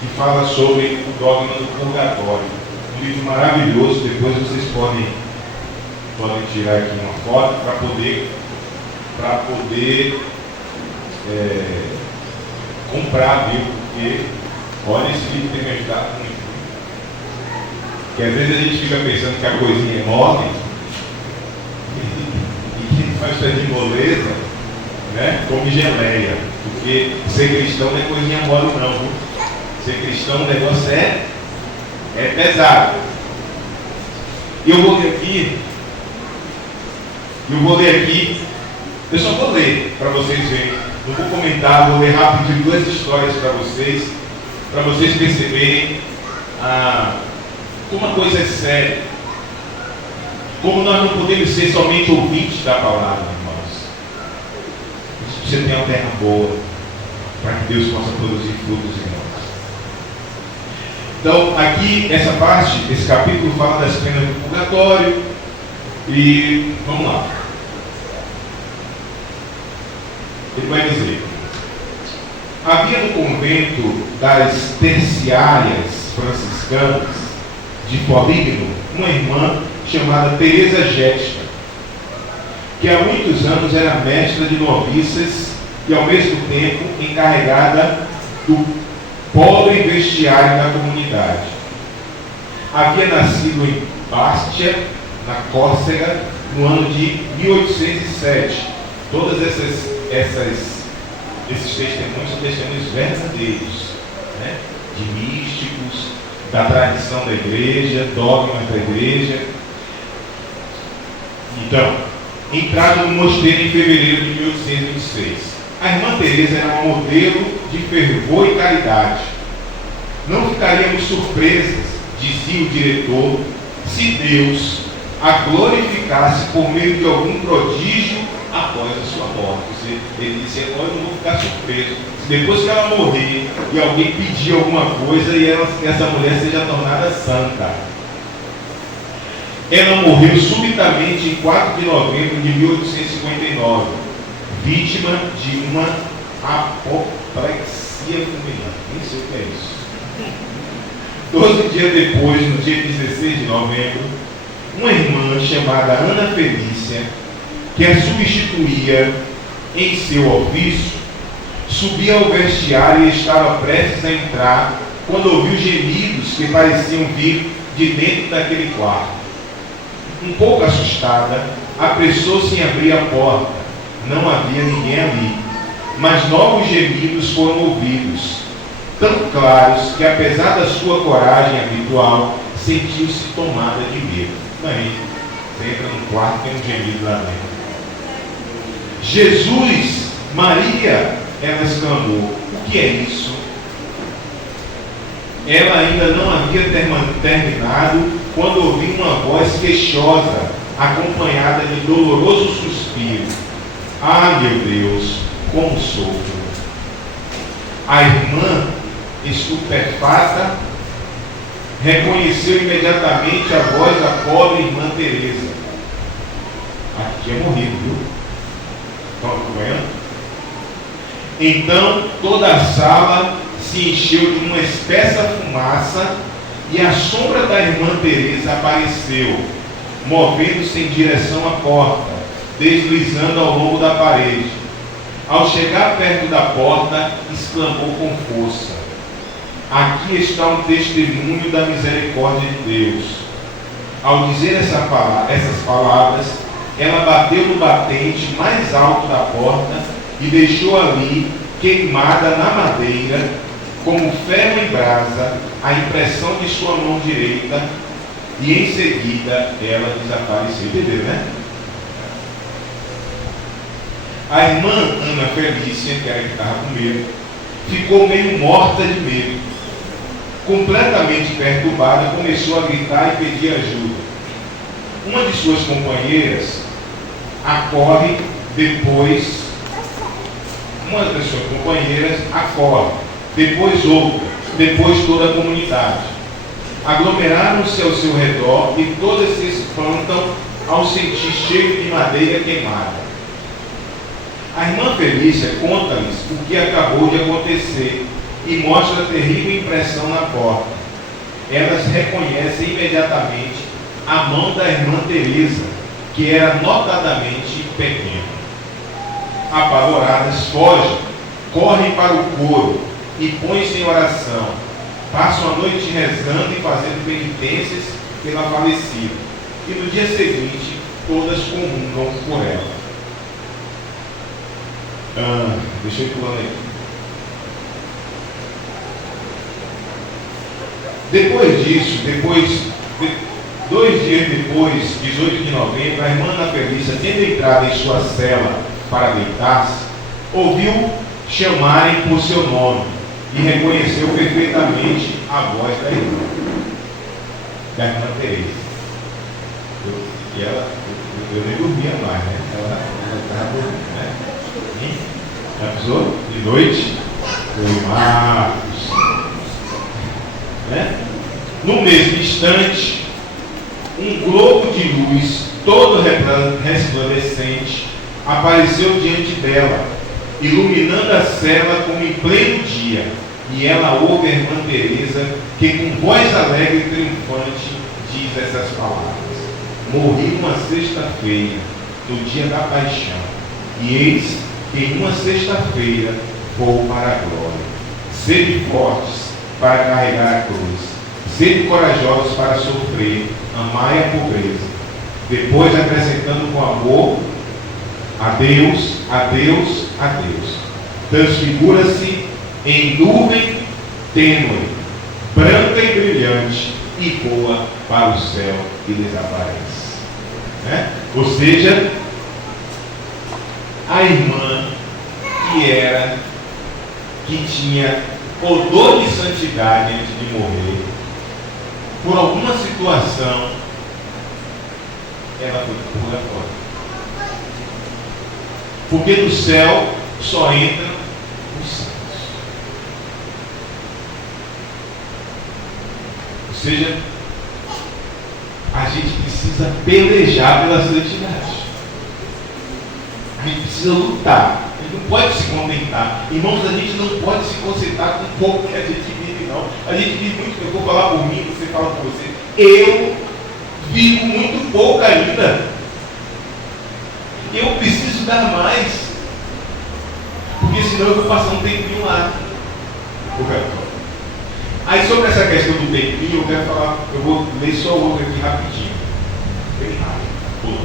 que fala sobre o dogma do purgatório. Um livro maravilhoso, depois vocês podem tirar aqui uma foto para poder comprar, viu? Porque olha, esse livro tem me ajudado muito. Porque às vezes a gente fica pensando que a coisinha é mole e que faz de moleza, né? Come geleia. Porque ser cristão não é coisinha mole não, viu? Ser cristão o negócio é pesado. E eu vou ler aqui, eu só vou ler para vocês verem. Não vou comentar, vou ler rapidinho duas histórias para vocês perceberem como a coisa é séria. Como nós não podemos ser somente ouvintes da palavra, irmãos. A gente precisa ter uma terra boa para que Deus possa produzir frutos em nós. Então, aqui, essa parte, esse capítulo fala das penas do purgatório. E vamos lá. Ele vai dizer: havia no convento das terciárias franciscanas de Foligno uma irmã chamada Teresa Gesta, que há muitos anos era mestra de noviças e ao mesmo tempo encarregada do pobre vestiário da comunidade. Havia nascido em Bastia, na Córcega, no ano de 1807. Todos esses testemunhos são testemunhos verdadeiros, né? De místicos, da tradição da igreja, dogmas da igreja. Então, entrado no mosteiro em fevereiro de 1826. A irmã Teresa era uma modelo de fervor e caridade. Não ficaríamos surpresas, dizia o diretor, se Deus a glorificasse por meio de algum prodígio após a sua morte. Ele disse: agora eu não vou ficar surpreso se depois que ela morrer e alguém pedir alguma coisa e essa mulher seja tornada santa. Ela morreu subitamente em 4 de novembro de 1859, vítima de uma apoplexia fulminante. Nem sei o que é isso. 12 dias depois, no dia 16 de novembro, uma irmã chamada Ana Felícia, que a substituía em seu ofício, subia ao vestiário e estava prestes a entrar, quando ouviu gemidos que pareciam vir de dentro daquele quarto. Um pouco assustada, apressou-se em abrir a porta. Não havia ninguém ali, mas novos gemidos foram ouvidos, tão claros que, apesar da sua coragem habitual, sentiu-se tomada de medo. Aí, você entra no quarto e tem um gemido lá dentro. Jesus, Maria, ela exclamou: o que é isso? Ela ainda não havia terminado quando ouviu uma voz queixosa, acompanhada de doloroso suspiro. Ah, meu Deus, como sofro! A irmã, estupefata, reconheceu imediatamente a voz da pobre irmã Teresa. Aqui tinha morrido, viu? Estão acompanhando? Então toda a sala se encheu de uma espessa fumaça e a sombra da irmã Teresa apareceu, movendo-se em direção à porta, deslizando ao longo da parede. Ao chegar perto da porta, exclamou com força: aqui está um testemunho da misericórdia de Deus. Ao dizer essas palavras, ela bateu no batente mais alto da porta e deixou ali, queimada na madeira, como ferro em brasa, a impressão de sua mão direita, e em seguida ela desapareceu. Entendeu, né? A irmã Ana Felícia, que era que estava com medo, ficou meio morta de medo. Completamente perturbada, começou a gritar e pedir ajuda. Uma de suas companheiras acorre, depois outra, depois toda a comunidade. Aglomeraram-se ao seu redor e todas se espantam ao sentir cheiro de madeira queimada. A irmã Felícia conta-lhes o que acabou de acontecer e mostra a terrível impressão na porta. Elas reconhecem imediatamente a mão da irmã Teresa, que era notadamente pequena. Apavoradas, fogem, correm para o coro e põem-se em oração. Passam a noite rezando e fazendo penitências pela falecida. E no dia seguinte, todas comungam por ela. Deixa eu ir pulando aí. Depois disso, 2 dias depois, 18 de novembro, a irmã Ana Felícia, tendo entrado em sua cela para deitar-se, ouviu chamarem por seu nome e reconheceu perfeitamente a voz da irmã Teresa. Eu nem dormia mais, né? Ela estava dormindo, né? Já pensou? De noite? Foi Marcos. Né? No mesmo instante, um globo de luz, todo resplandecente, apareceu diante dela, iluminando a cela como em pleno dia. E ela ouve a irmã Teresa, que com voz alegre e triunfante diz essas palavras: morri uma sexta-feira, no dia da paixão, e eis que em uma sexta-feira vou para a glória. Sede fortes para carregar a cruz, sede corajosos para sofrer, amai a pobreza. Depois acrescentando com amor: adeus, adeus, adeus. Transfigura-se em nuvem tênue, branca e brilhante, e voa para o céu e desaparece. Né? Ou seja, a irmã que tinha odor de santidade antes de morrer, por alguma situação, ela foi por fora. Porque do céu só entra os santos. Ou seja, a gente precisa pelejar pela santidade. A gente precisa lutar. A gente não pode se contentar. Irmãos, a gente não pode se contentar com o pouco que a gente vive, não. A gente vive muito, eu vou falar por mim, você fala por você. Eu vivo muito pouco ainda. Eu preciso dar mais. Porque senão eu vou passar um tempinho lá. Aí sobre essa questão do tempinho, eu quero falar, eu vou ler só outro aqui rapidinho. Bem rápido. Pula.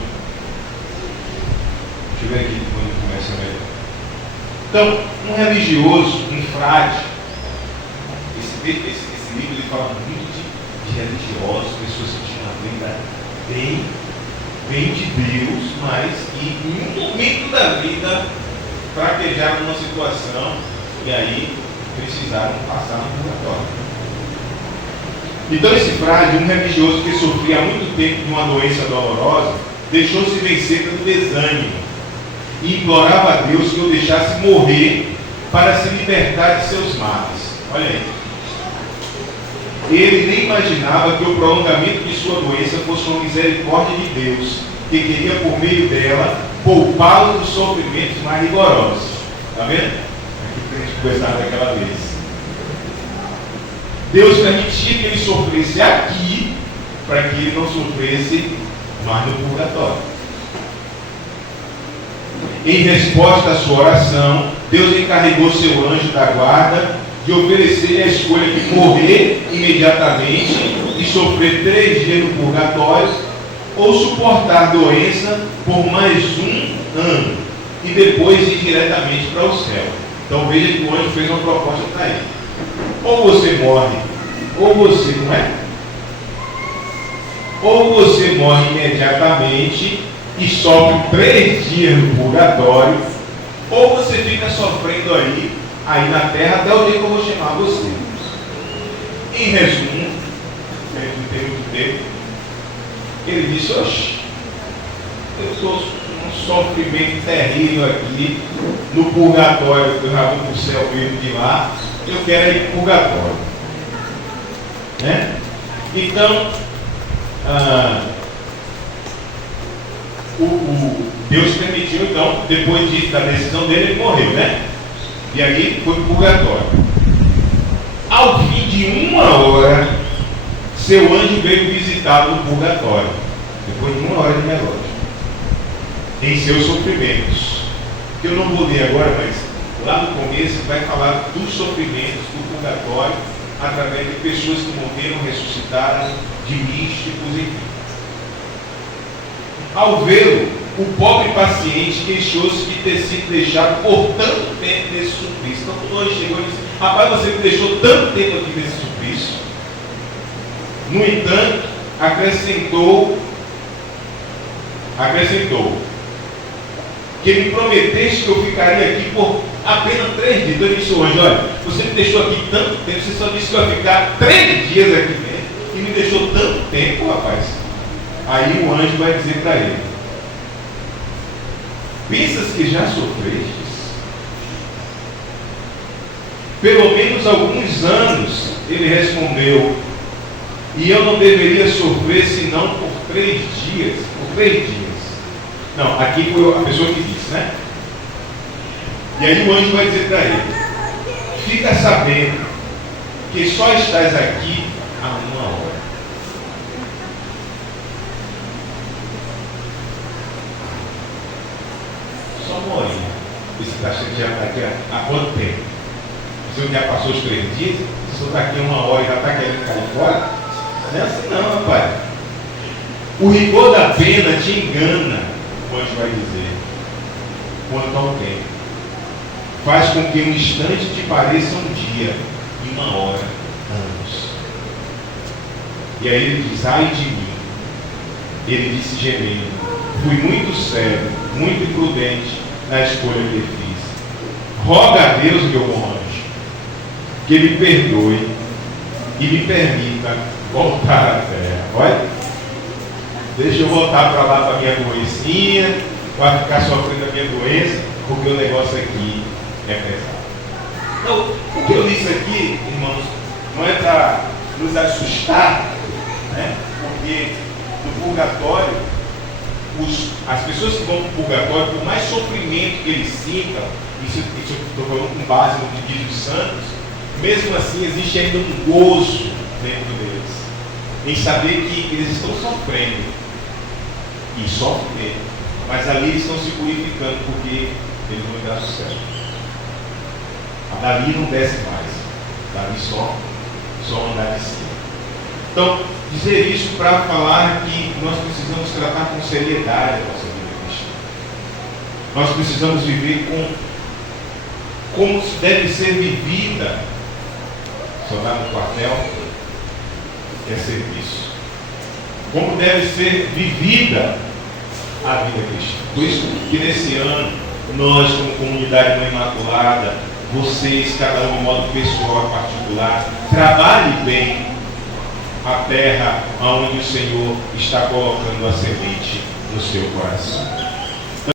Deixa eu ver aqui quando começa melhor. Então, um religioso, um frade, esse livro ele fala muito de religiosos, pessoas que tinham uma vida bem de Deus, mas que em um momento da vida fraquejaram numa situação e aí precisaram passar no purgatório. Então esse frade, um religioso que sofria há muito tempo de uma doença dolorosa, deixou-se vencer pelo desânimo e implorava a Deus que o deixasse morrer para se libertar de seus males. Olha aí. Ele nem imaginava que o prolongamento de sua doença fosse uma misericórdia de Deus, que queria, por meio dela, poupá-lo dos sofrimentos mais rigorosos. Está vendo? Aquilo que a gente conversava daquela vez. Deus permitia que ele sofresse aqui, para que ele não sofresse mais no purgatório. Em resposta à sua oração, Deus encarregou seu anjo da guarda de oferecer-lhe a escolha de morrer imediatamente e sofrer 3 dias no purgatório, ou suportar a doença por mais 1 ano e depois ir diretamente para o céu. Então veja que o anjo fez uma proposta para ele: ou você morre, ou você não é, ou você morre imediatamente e sofre 3 dias no purgatório, ou você fica sofrendo aí na terra até o dia que eu vou chamar você. Em resumo, não tem muito tempo, ele disse: oxe, eu estou num sofrimento terrível aqui no purgatório, eu já vou para o céu mesmo de lá, eu quero ir para o purgatório, né? Então, Deus permitiu, então, depois da decisão dele, ele morreu, né? E aí foi para o purgatório. Ao fim de 1 hora, seu anjo veio visitá-lo no purgatório, depois de 1 hora de relógio, em seus sofrimentos. Que eu não vou ler agora, mas lá no começo vai falar dos sofrimentos do purgatório, através de pessoas que morreram, ressuscitaram, de místicos, enfim. Ao vê-lo, o pobre paciente queixou-se de ter sido deixado por tanto tempo nesse suplício. Então, quando ele chegou e disse: rapaz, você me deixou tanto tempo aqui nesse suplício. No entanto, acrescentou que me prometeste que eu ficaria aqui por apenas 3 dias. Então ele disse: anjo, olha, você me deixou aqui tanto tempo, você só disse que eu ia ficar 3 dias aqui dentro, e me deixou tanto tempo, rapaz. Aí o anjo vai dizer para ele: pensas que já sofrestes? Pelo menos alguns anos. Ele respondeu: e eu não deveria sofrer senão por 3 dias. Por 3 dias. Não, aqui foi a pessoa que disse, né? E aí o anjo vai dizer para ele: fica sabendo que só estás aqui há 1 hora. Só 1 horinha. E você está achando que já está aqui há quanto tempo? Você já passou os 3 dias? Se você está aqui 1 hora e já está querendo cair fora? Não é assim não, rapaz. O rigor da pena te engana, o anjo vai dizer, quanto ao tempo. Faz com que um instante te pareça um dia, e 1 hora, anos. E aí ele diz: ai de mim. Ele disse gemendo: fui muito cego, muito imprudente na escolha que fiz. Roga a Deus, meu bom anjo, que me perdoe e me permita voltar à terra. Olha, deixa eu voltar para lá para a minha doencinha, para ficar sofrendo a minha doença, porque o negócio aqui é pesado. Então, o que eu disse aqui, irmãos, não é para nos assustar, né? Porque no purgatório, as pessoas que vão para o purgatório, por mais sofrimento que eles sintam, isso eu estou falando com base no que diz os santos, mesmo assim existe ainda um gozo dentro deles, em saber que eles estão sofrendo, e sofrem mesmo, mas ali eles estão se purificando, porque eles vão entrar no céu. Dali não desce mais, dali só andar de cima. Então, dizer isso para falar que nós precisamos tratar com seriedade a nossa vida cristã. Nós precisamos viver como deve ser vivida. Soldado no quartel é serviço. Como deve ser vivida a vida cristã. Por isso que nesse ano, nós como comunidade Mãe Imaculada, vocês, cada um de modo pessoal, particular, trabalhe bem a terra onde o Senhor está colocando a semente no seu coração.